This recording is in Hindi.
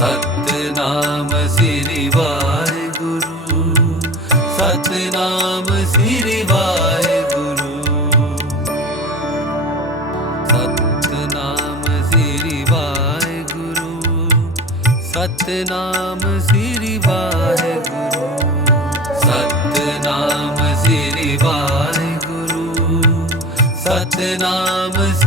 सतनाम श्री गुरु सतनाम श्री गुरु सतनाम श्री गुरु सतनाम श्री गुरु सतनाम श्री गुरु सतनाम